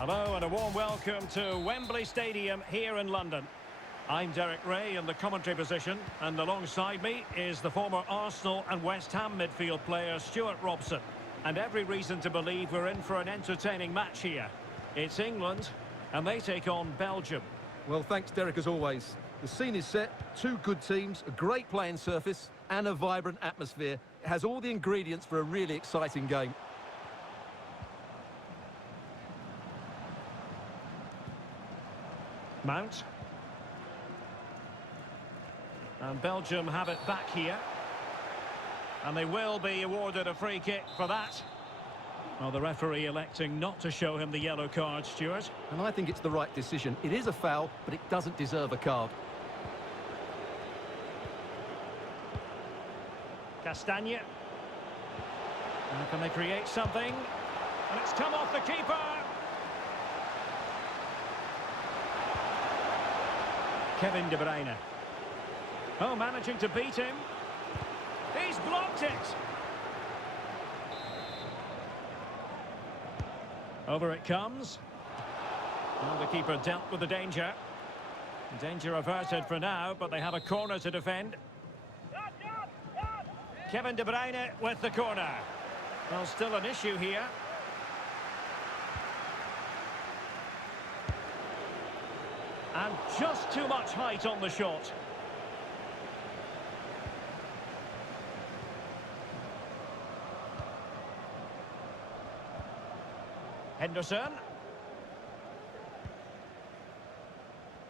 Hello and a warm welcome to Wembley Stadium here in London. I'm Derek Ray in the commentary position, and alongside me is the former Arsenal and West Ham midfield player Stuart Robson. And every reason to believe we're in for an entertaining match here. It's England, and they take on Belgium. Well, thanks, Derek, as always. The scene is set, two good teams, a great playing surface, and a vibrant atmosphere. It has all the ingredients for a really exciting game. Mount. And Belgium have it back here. And they will be awarded a free kick for that. Well, the referee electing not to show him the yellow card, Stuart. And I think it's the right decision. It is a foul, but it doesn't deserve a card. Castagne. Now can they create something? And it's come off the keeper. Kevin De Bruyne. Oh, managing to beat him. He's blocked it. Over it comes. Well, the keeper dealt with the danger. Danger averted for now, but they have a corner to defend. Kevin De Bruyne with the corner. Well, still an issue here. And just too much height on the shot. Henderson.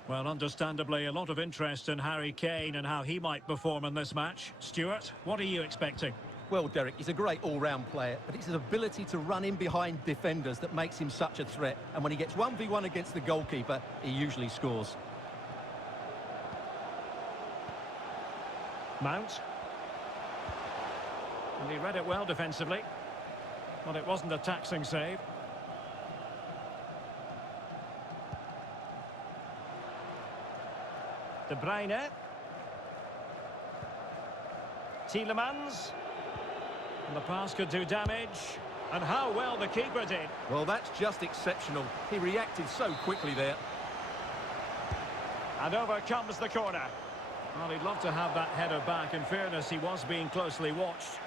Well, understandably, a lot of interest in Harry Kane and how he might perform in this match. Stuart, what are you expecting? Well, Derek, he's a great all-round player, but it's his ability to run in behind defenders that makes him such a threat. And when he gets 1v1 against the goalkeeper, he usually scores. Mount. And he read it well defensively. But it wasn't a taxing save. De Bruyne. Tielemans. And the pass could do damage. And how well the keeper did. Well, that's just exceptional. He reacted so quickly there. And over comes the corner. Well, he'd love to have that header back. In fairness, he was being closely watched.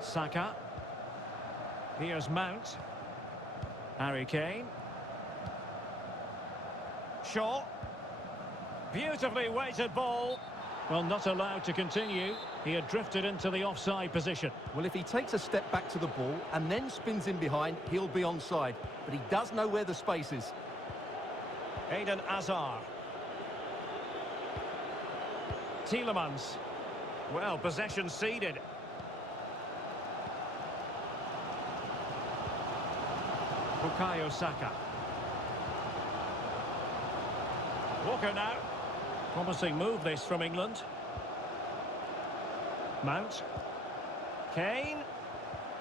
Saka. Here's Mount. Harry Kane. Shaw. Beautifully weighted ball. Well, not allowed to continue. He had drifted into the offside position. Well, if he takes a step back to the ball and then spins in behind, he'll be onside. But he does know where the space is. Eden Hazard. Tielemans. Well, possession ceded. Bukayo Saka. Walker now. Promising move this from England. Mount. Kane.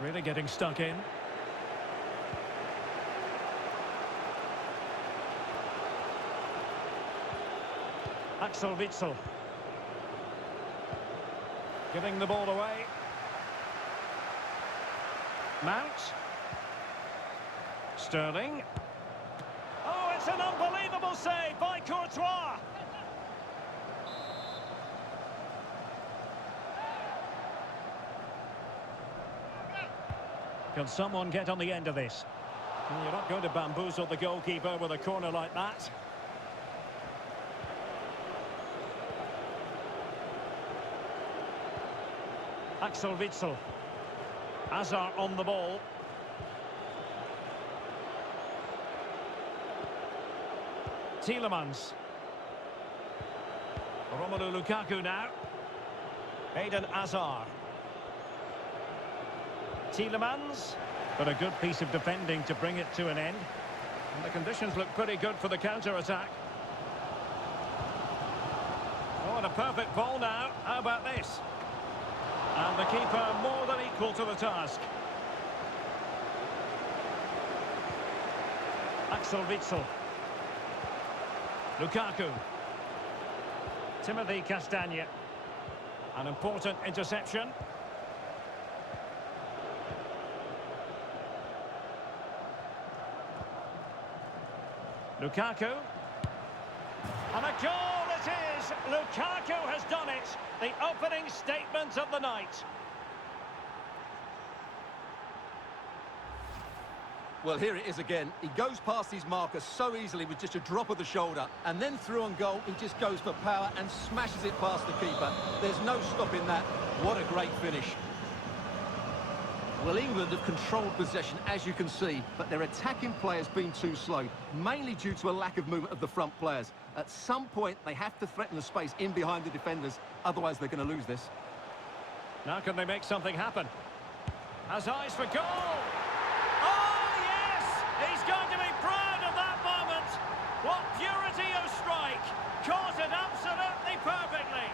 Really getting stuck in. Axel Witsel. Giving the ball away. Mount. Sterling. Oh, it's an unbelievable save by Courtois. Can someone get on the end of this? Well, you're not going to bamboozle the goalkeeper with a corner like that. Axel Witsel. Hazard on the ball. Tielemans. Romelu Lukaku now. Eden Hazard. Tielemans. But a good piece of defending to bring it to an end. And the conditions look pretty good for the counter-attack. Oh, and a perfect ball now. How about this? And the keeper more than equal to the task. Axel Witsel. Lukaku. Timothy Castagne. An important interception. Lukaku. And a goal it is! Lukaku has done it! The opening statement of the night. Well, here it is again. He goes past his marker so easily with just a drop of the shoulder. And then through on goal, he just goes for power and smashes it past the keeper. There's no stopping that. What a great finish. Well, England have controlled possession, as you can see, but their attacking players been too slow, mainly due to a lack of movement of the front players. At some point, they have to threaten the space in behind the defenders, otherwise they're going to lose this. Now can they make something happen? Has eyes for goal! Oh, yes! He's going to be proud of that moment! What purity of strike! Caught it absolutely perfectly!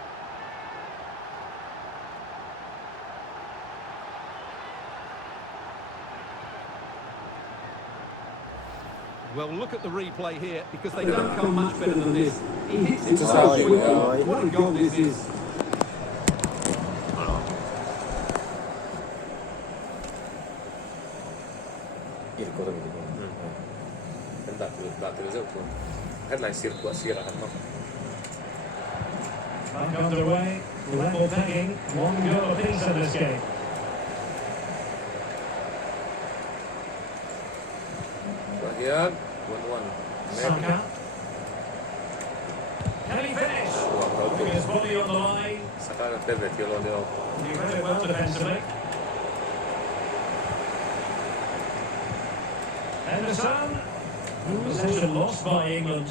Well, look at the replay here, because they don't come much better than this. He hits it so quickly. What a goal this is. Il cosa mi dicono? Andate, l'esempio. Headline sira hanno. Back underway, level pegging, one goal apiece in this game. Bagian 1-1. Saka. Can he finish? Putting his body on the line. Saka pivot, you know. He read it well defensively. Henderson. Possession lost by England.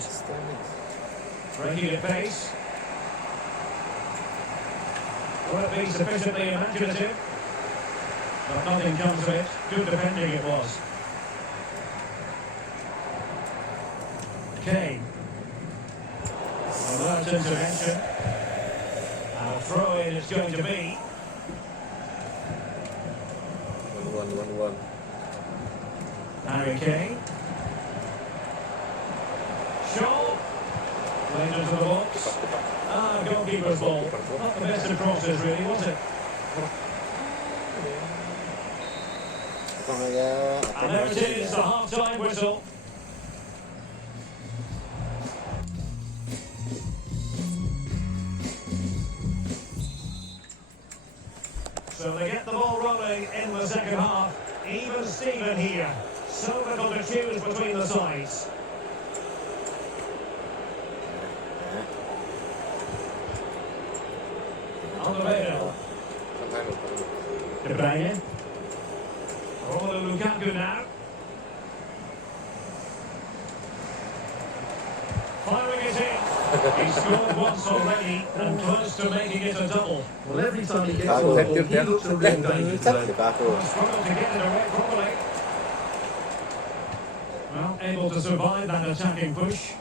Breaking at pace. Will it be sufficiently imaginative? But nothing comes of it. Good defending it was. Kane. Alert intervention. And a throw-in is going to be. 1-1. Harry Kane. Shaw. Played into the box. Goalkeeper's ball. Not the best of crosses, really, was it? And there it is, the half-time whistle. So they get the ball rolling in the second half. Even Steven here. So little to choose between the sides. Alderweireld. De Bruyne. Romelu Lukaku now. Firing it in. He scored once already and close to making it a double. Well, every time he gets the ball, he looks a real danger zone. Struggled to get it away properly. Well, able to survive that attacking push.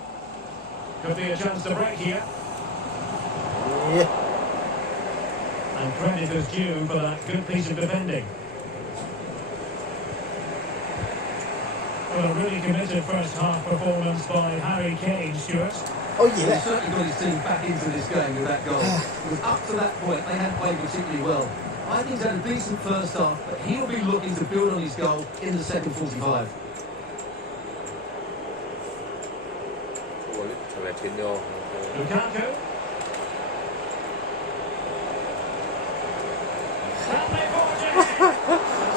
Could be a chance to break here. And credit is due for that good piece of defending. Well, a really committed first half performance by Harry Kane, Stuart. Oh, yeah. He certainly got his team back into this game with that goal. Because up to that point, they hadn't played particularly well. I think he's had a decent first half, but he'll be looking to build on his goal in the second 45. Lukaku. Stanley Forge.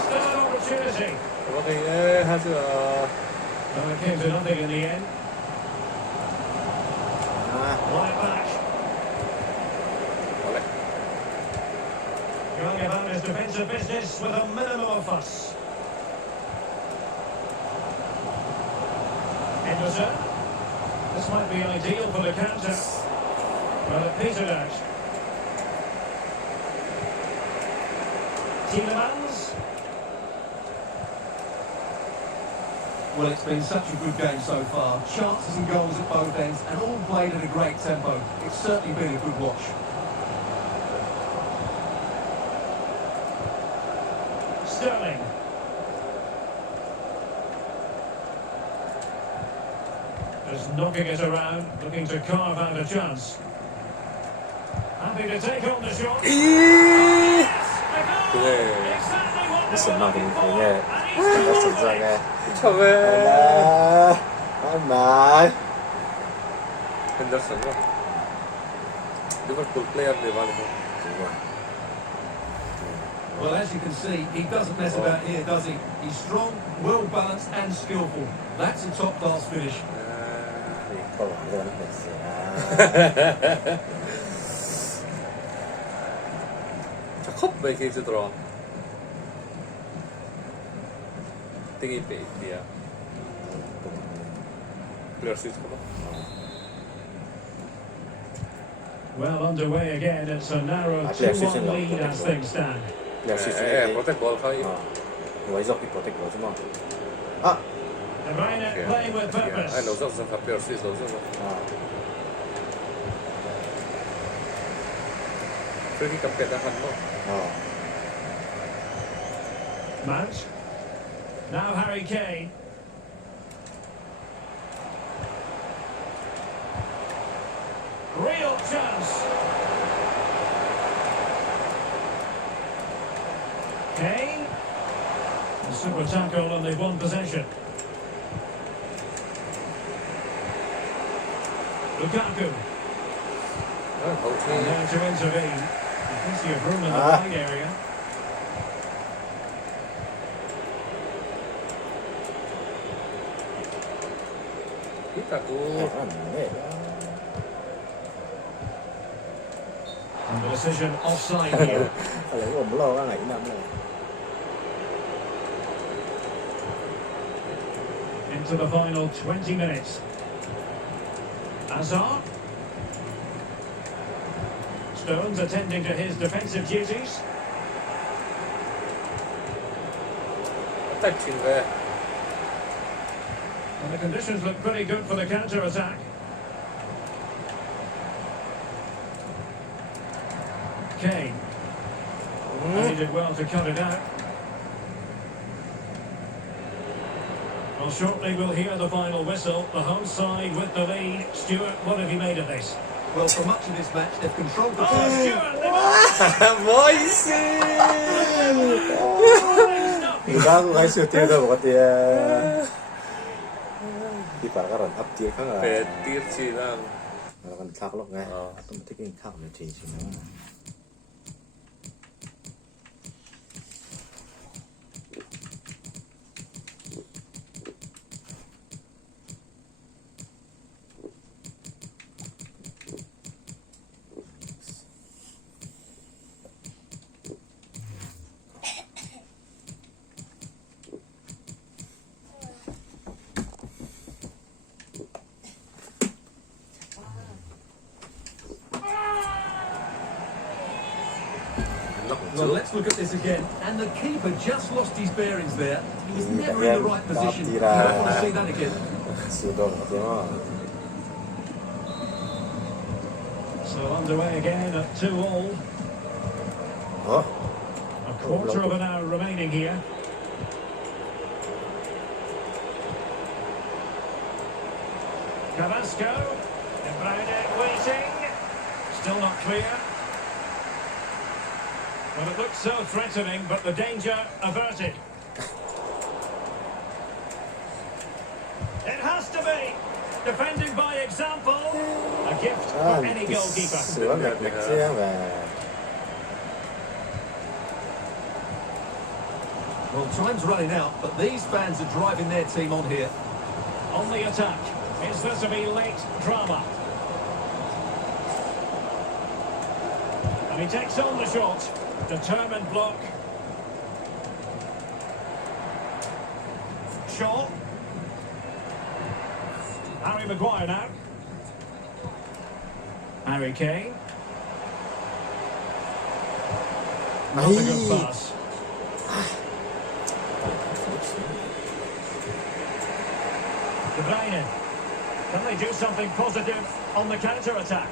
Still an opportunity. Well, it came to nothing in the end. Right back. Going about his defensive business with a minimum of fuss. Henderson. This might be ideal for the counter. Well, it petered out. Tielemans. Well, it's been such a good game so far. Chances and goals at both ends, and all played at a great tempo. It's certainly been a good watch. Sterling. Just knocking it around, looking to carve out a chance. Happy to take on the shot. 이. 그래. 무슨 말이 그게 진짜게 처음에 정말 핸더슨은 리버풀 플레이어인데 말이고. Well, as you can see, he doesn't mess about here, does he? He's strong, well-balanced and skillful. That's a top-class finish. 또 완전 됐어. 컵 왜 이렇게 일찍 들어와? 땡이 베이비야. 그럴 수 있을 것 같아. Well, underway again. It's a narrow 2-1 lead as things stand. 프로텍 볼 카이. 외적 프로텍 뭐지만. 아, De Bruyne playing with purpose. لو زغزغ خبير سويس لو زغزغ. 프리킥 갑게 다 한거. Mount. Now Harry Kane. Real chance. Kane. The super tackle and they've won possession. Lukaku. And there to intervene. Plenty of room in the wide area. 루카쿠. And the decision offside here. Into the final 20 minutes. Hazard. Stones attending to his defensive duties. touching there. And the conditions look pretty good for the counter-attack. Kane. And he did well to cut it out. Well, shortly we'll hear the final whistle. The home side with the lead. Stuart, what have you made of this? Well, for much of this match, they've controlled the Oh, game. Stuart! Moise! 이거 갈수 뛰어가 먹었대요. 이빨가는 앞뒤에 강아. 배띠르치랑 나간 탁록 네. 또 특히 탁을 제시는. Well, let's look at this again. And the keeper just lost his bearings there. He was never in the right position. You don't want to see that again. 수도 같아요. So underway again at 2-2. A quarter of an hour remaining here. Carrasco. De Bruyne waiting. Still not clear. Well, it looks so threatening, but the danger averted. It has to be. Defending by example. A gift for any goalkeeper. 수가 맥지야 왜? Well, time's running out, but these fans are driving their team on here. On the attack. Is there to be late drama? And he takes on the shot. Determined block. Shaw. Harry Maguire now. Harry Kane. Not a good pass. De Bruyne. Can they do something positive on the counter-attack?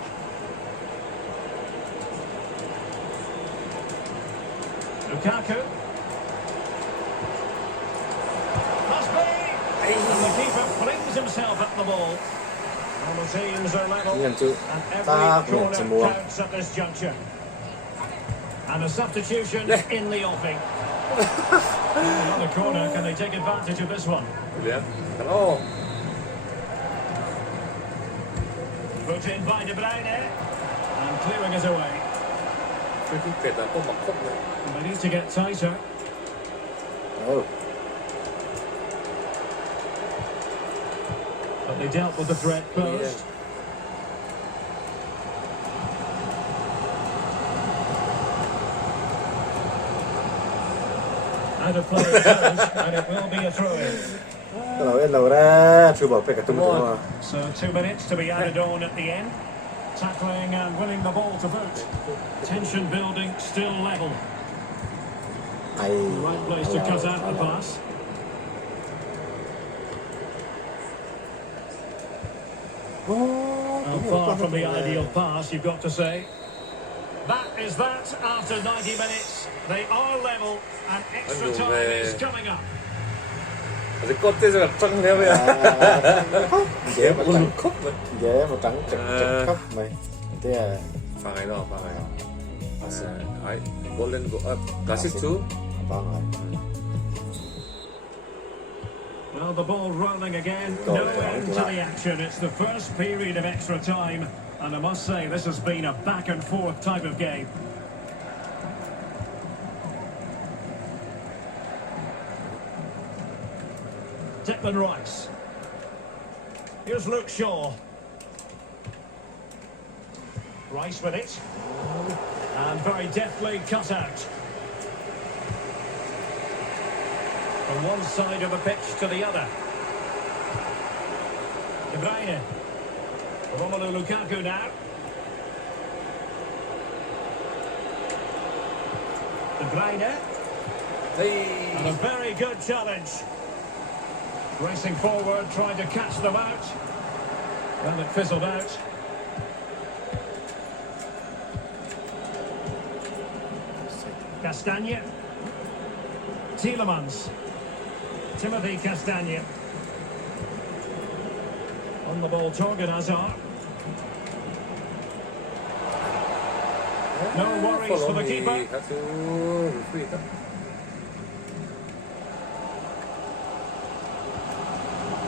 Lukaku. Must be. And the keeper flings himself at the ball. All the teams are level, Nhìn chứ and ta every cũng chỉ corner mua counts at this juncture. And a substitution in the offing. Another corner, can they take advantage of this one? Lihat. Kan oh. Put in by De Bruyne, and clearing it away. Free kick เป็ดอะพวกบังคับเลย They need to get tighter. ừ. But they dealt with the threat posed. Out of play it goes, and it will be a throw-in. Cái đầu ra chưa bỏ phải cả tung rồi. So 2 minutes to be added on at the end. Tackling and winning the ball to boot. Tension building, still level. Ai Right place to cut out the pass. Well, far from the ideal pass, you've got to say. That is that after 90 minutes. They are level, and extra time is coming up. 아직 껍데기가 쫙 내면 dễ mà trắng khóc vậy dễ mà trắng chật khóc mày thế à pha này đó pha này ấy golden goal classic too vâng rồi Well, the ball rolling again. No end to the action. It's the first period of extra time, and I must say this has been a back and forth type of game. Declan Rice. Here's Luke Shaw. Rice with it. And very deftly cut out. From one side of the pitch to the other. De Bruyne. Romelu Lukaku now. De Bruyne. And a very good challenge. Racing forward, trying to catch them out. Well, it fizzled out. Castagne. Tielemans. Timothy Castagne. On the ball, Torgan Hazard. No worries for the keeper.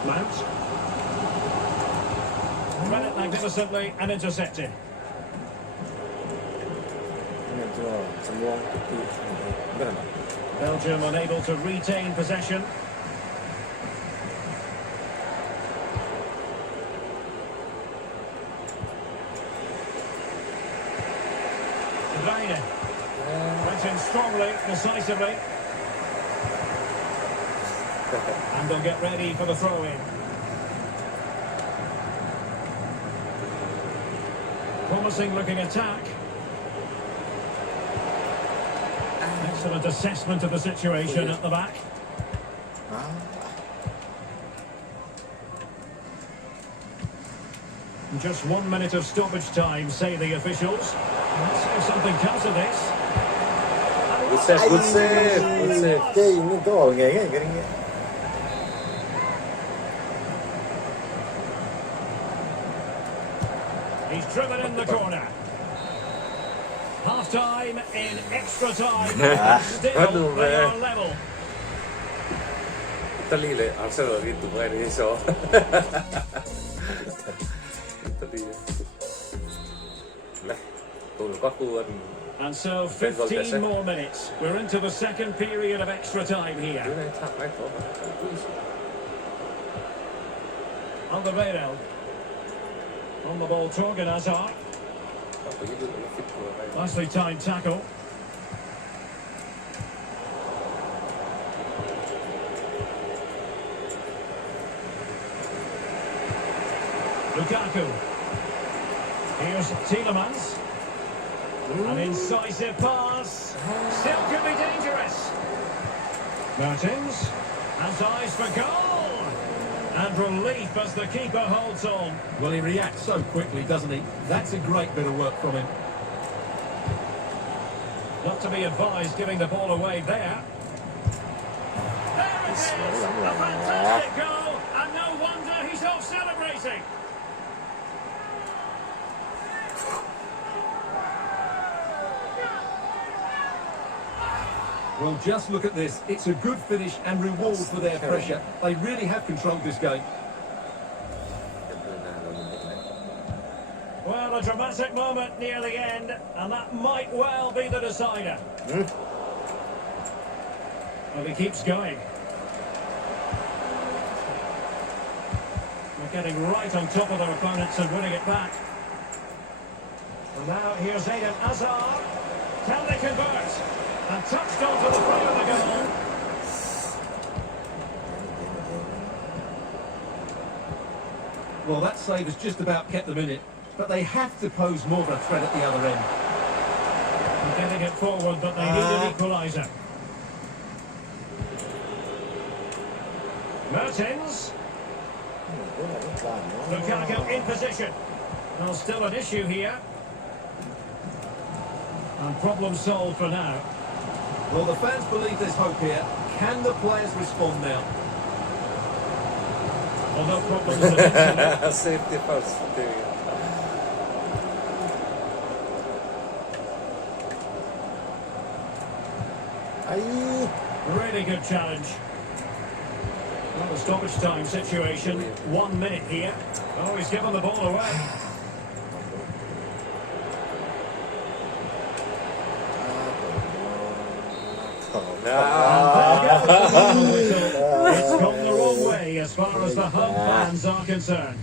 Mount. Ran it magnificently and intercepted. Belgium unable to retain possession. De Bruyne. Went in strongly, decisively. And they'll get ready for the throw-in. Promising looking attack. Excellent assessment of the situation at the back. Just 1 minute of stoppage time, say the officials. Let's see if something comes of this. Good save, good save, good save. cái ini tuh cái He's driven in the corner. Half time in extra time. Still they are level. Italyเลยอาร์เซนอลกินถูกไหมนี่โซ่Italy เลยตัวก็ควร And so 15 more minutes. We're into the second period of extra time ดู here. ในทักไว้ตัว Alderweireld. On the ball, Torgan Hazard. Nicely timed tackle. Lukaku. Here's Tielemans. An incisive pass. Still could be dangerous. Martins has eyes for goal. And relief as the keeper holds on. Well, he reacts so quickly, doesn't he? That's a great bit of work from him. Not to be advised giving the ball away there. There it is! A fantastic goal, and no wonder he's off celebrating. Well, just look at this. It's a good finish and reward for their pressure. They really have controlled this game. เดี๋ยวพัฒนาเรามันเป็นไร Well, a dramatic moment near the end, and that might well be the decider. Well, he keeps going. They're getting right on top of their opponents and winning it back. And now here's Eden Hazard. Can they convert? And touched onto the front of the goal. Well, that save has just about kept them in it, but they have to pose more of a threat at the other end. They're getting it forward, but they need an equaliser. Mertens. Lukaku in position. Well, still an issue here. And problem solved for now. Well, the fans believe there's hope here. Can the players respond now? Although problems eventually. safety first ไอ้ Really good challenge. Not a stoppage time situation. 1 minute here. Oh, he's given the ball away. It's gone the wrong way as far as the home fans are concerned.